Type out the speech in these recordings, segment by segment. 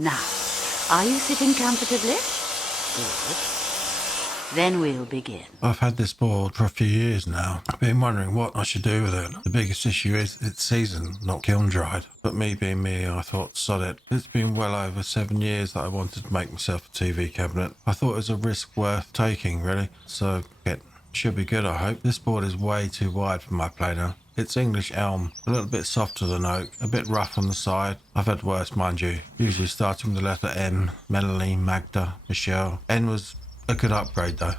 Now, are you sitting comfortably? Good. Then we'll begin. I've had this board for a few years now. I've been wondering what I should do with it. The biggest issue is it's seasoned, not kiln dried. But me being me, I thought, sod it. It's been well over 7 years that I wanted to make myself a TV cabinet. I thought it was a risk worth taking, really. So, it should be good, I hope. This board is way too wide for my planer. It's English elm, a little bit softer than oak, a bit rough on the side. I've had worse, mind you. Usually starting with the letter N, Melanie, Magda, Michelle. N was a good upgrade though.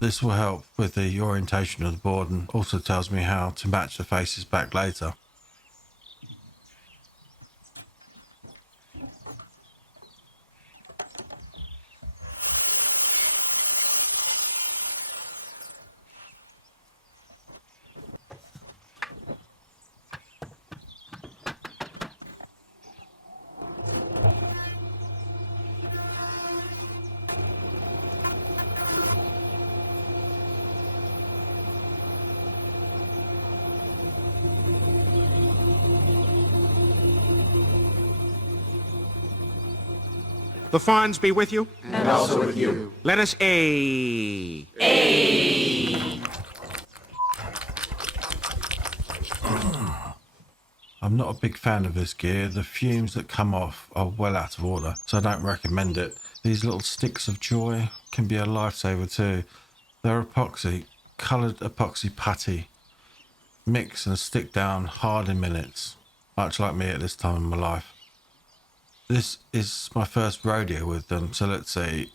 This will help with the orientation of the board and also tells me how to match the faces back later. The fawns be with you. And also with you. Let us A. I'm not a big fan of this gear. The fumes that come off are well out of order, so I don't recommend it. These little sticks of joy can be a lifesaver too. They're epoxy, coloured epoxy putty. Mix and stick down hard in minutes, much like me at this time in my life. This is my first rodeo with them, so let's see.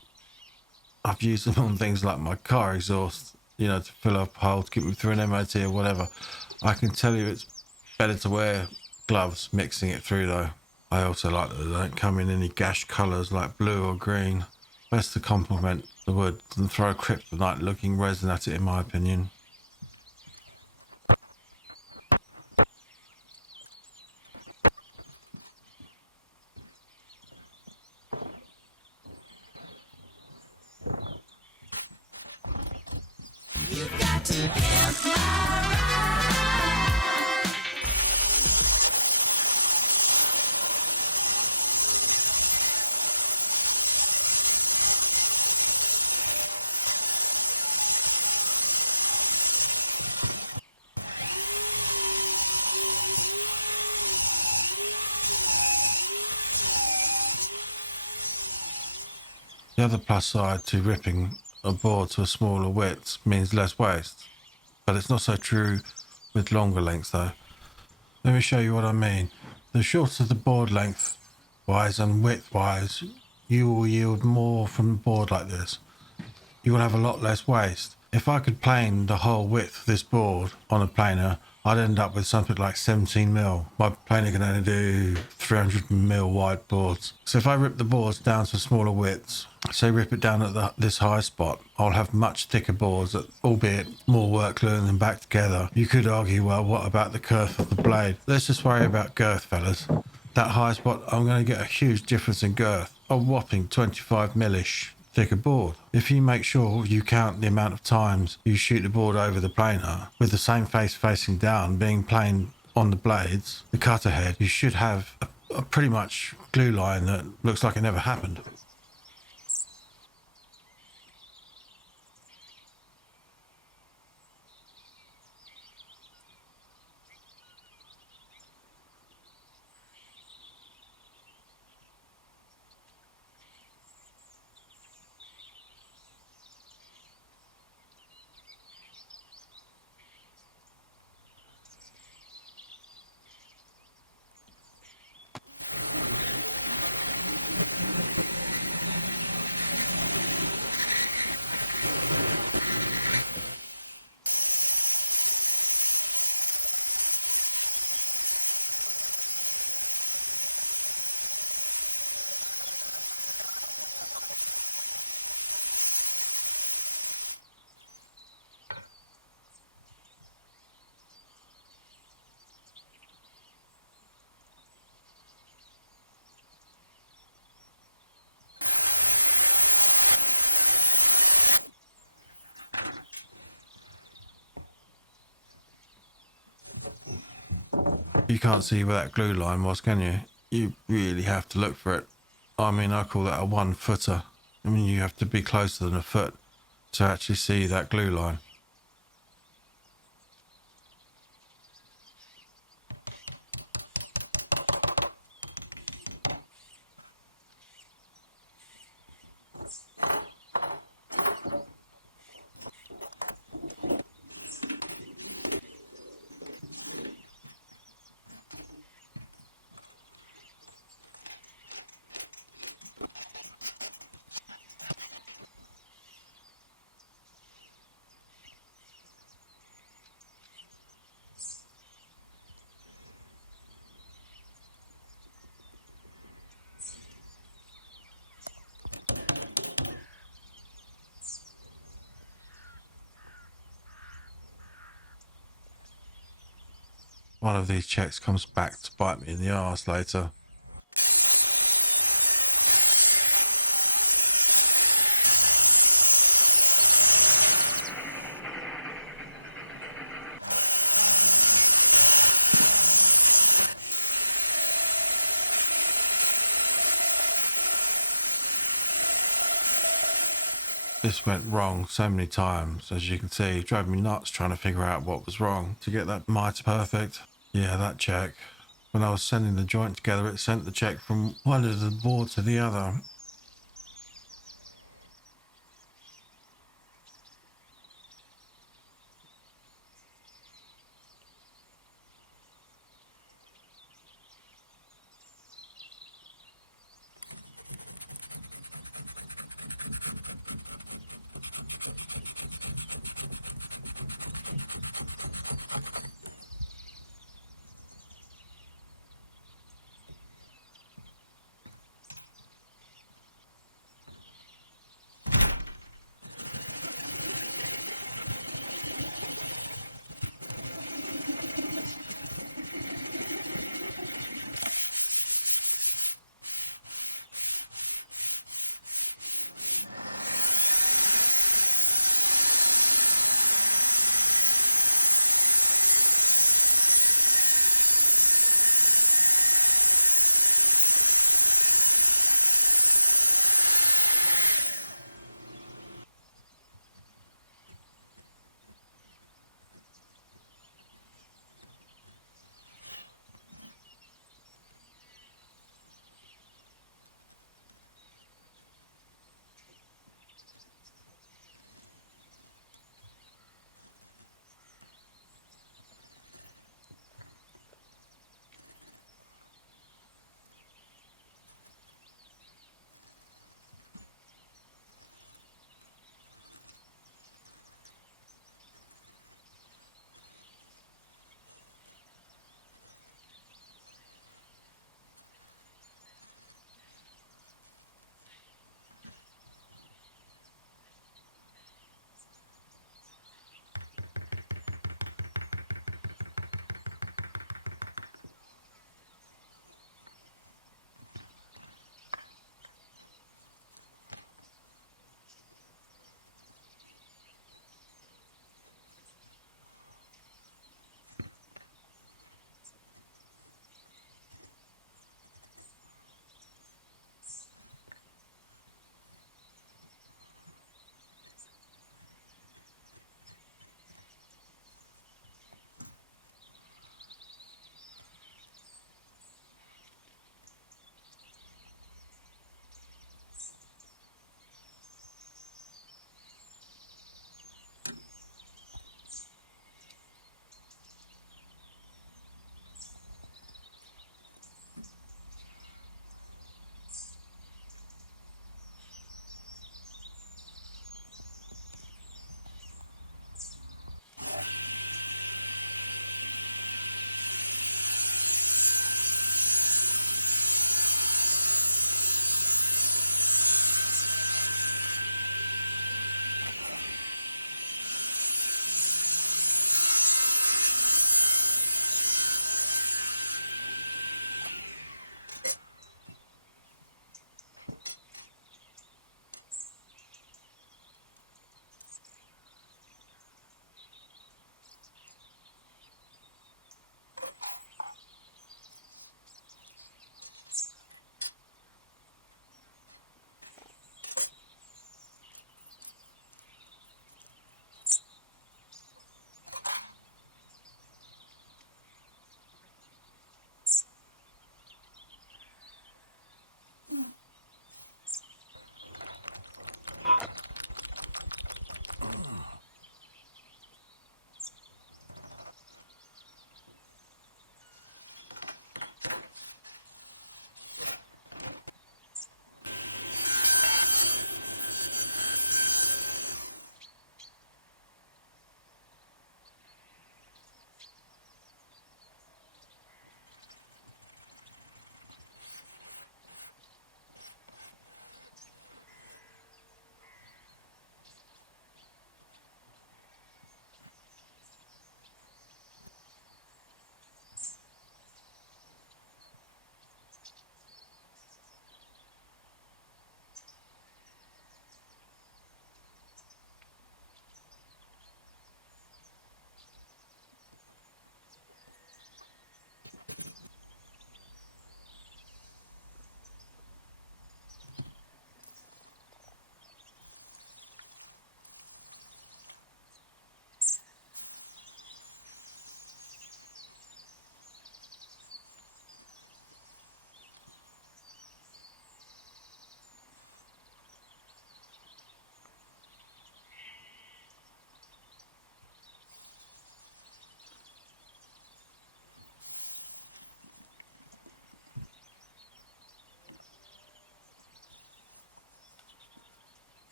I've used them on things like my car exhaust, to fill up a hole to keep me through an MOT or whatever. I can tell you it's better to wear gloves mixing it through though. I also like that they don't come in any gash colours like blue or green. Best to complement the wood than throw a kryptonite looking resin at it, in my opinion. The other plus side to ripping a board to a smaller width means less waste, but it's not so true with longer lengths though. Let me show you what I mean. The shorter the board length wise and width wise, you will yield more from a board like this. You will have a lot less waste. If I could plane the whole width of this board on a planer, I'd end up with something like 17 mil. My planer can only do 300 mil wide boards. So if I rip the boards down to smaller widths, say rip it down at this high spot, I'll have much thicker boards that, albeit more work gluing them back together. You could argue, well, what about the girth of the blade? Let's just worry about girth, fellas. That high spot, I'm going to get a huge difference in girth. A whopping 25 millish thicker board. If you make sure you count the amount of times you shoot the board over the planer with the same face facing down being planed on the blades, the cutter head, you should have a pretty much glue line that looks like it never happened. You can't see where that glue line was, can you? You really have to look for it. I mean, I call that a 1 footer. I mean, you have to be closer than a foot to actually see that glue line. One of these checks comes back to bite me in the arse later. This went wrong so many times, as you can see. It drove me nuts trying to figure out what was wrong to get that miter perfect. Yeah, that check. When I was sending the joint together, it sent the check from one end of the board to the other.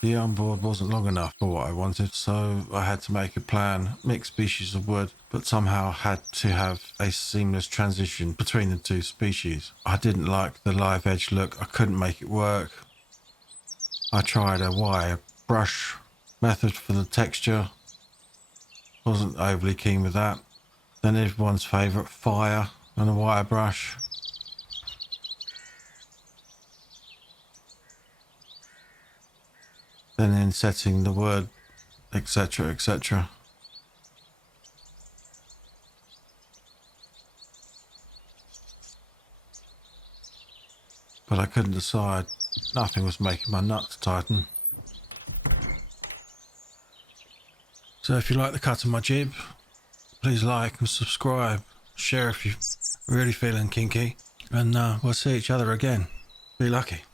The yarn board wasn't long enough for what I wanted, so I had to make a plan, mix species of wood, but somehow had to have a seamless transition between the two species. I didn't like the live edge look, I couldn't make it work. I tried a wire brush method for the texture, wasn't overly keen with that. Then everyone's favourite, fire and a wire brush. Then insetting the wood, etc, etc. But I couldn't decide. Nothing was making my nuts tighten. So if you like the cut of my jib, please like and subscribe. Share if you're really feeling kinky. And we'll see each other again. Be lucky.